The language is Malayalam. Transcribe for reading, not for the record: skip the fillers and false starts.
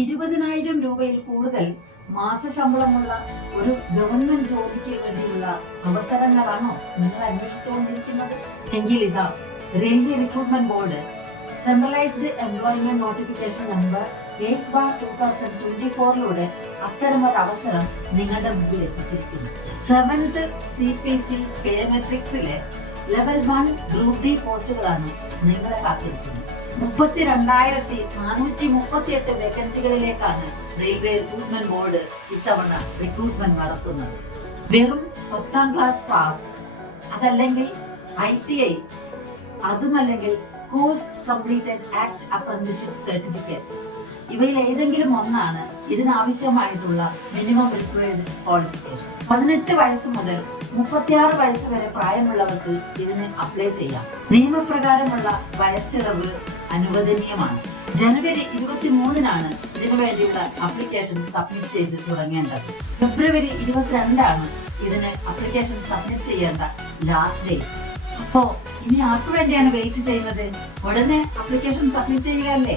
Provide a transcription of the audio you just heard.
20,000 രൂപയിൽ കൂടുതൽ മാസശമ്പളമുള്ള ഒരു ഗവൺമെന്റ് ജോലിക്ക് വേണ്ടിയുള്ള അവസരങ്ങളാണോ നിങ്ങൾ അന്വേഷിച്ചുകൊണ്ടിരിക്കുന്നത്? എങ്കിൽ ഇതാ railway recruitment board centralised employment notification number 8/2024 അത്തരമൊരു അവസരം നിങ്ങളുടെ മുമ്പിൽ എത്തിച്ചിരിക്കുന്നു. 7th CPC പേ മെട്രിക്സിലെ ലെവൽ 1 ഗ്രൂപ്പ് ഡി പോസ്റ്റുകളാണ് നിങ്ങളെ കാത്തിരിക്കുന്നത്. 32,438 വേക്കൻസികളിലേക്കാണ് റെയിൽവേ റിക്രൂട്ട്മെന്റ് ബോർഡ് ഇത്തവണ റിക്രൂട്ട്മെന്റ് നടത്തുന്നത്. വെറും 10ാം ക്ലാസ് പാസ്, അതല്ലെങ്കിൽ ITI, അതുമല്ലെങ്കിൽ course completed act apprenticeship certificate, ഇവയിൽ ഏതെങ്കിലും ഒന്നാണ് ഇതിനാവശ്യമായിട്ടുള്ള മിനിമം റിക്വയർഡ് ക്വാളിഫിക്കേഷൻ. 18 വയസ്സ് മുതൽ 36 വയസ്സ് വരെ പ്രായമുള്ളവർക്ക് ഇതിന് അപ്ലൈ ചെയ്യാം. നിയമപ്രകാരമുള്ള വയസ്സിളവ് അനുവദനീയമാണ്. ജനുവരി 23-നാണ് ഇതിനു വേണ്ടിയുള്ള ആപ്ലിക്കേഷൻ സബ്മിറ്റ് ചെയ്ത് തുടങ്ങേണ്ടത്. ഫെബ്രുവരി 22 ഇതിന് ആപ്ലിക്കേഷൻ സബ്മിറ്റ് ചെയ്യേണ്ട ലാസ്റ്റ് ഡേറ്റ്. അപ്പോ ഇനി ആർക്കു വേണ്ടിയാണ് വെയിറ്റ് ചെയ്യുന്നത്? ഉടനെ ആപ്ലിക്കേഷൻ സബ്മിറ്റ് ചെയ്യുകയല്ലേ.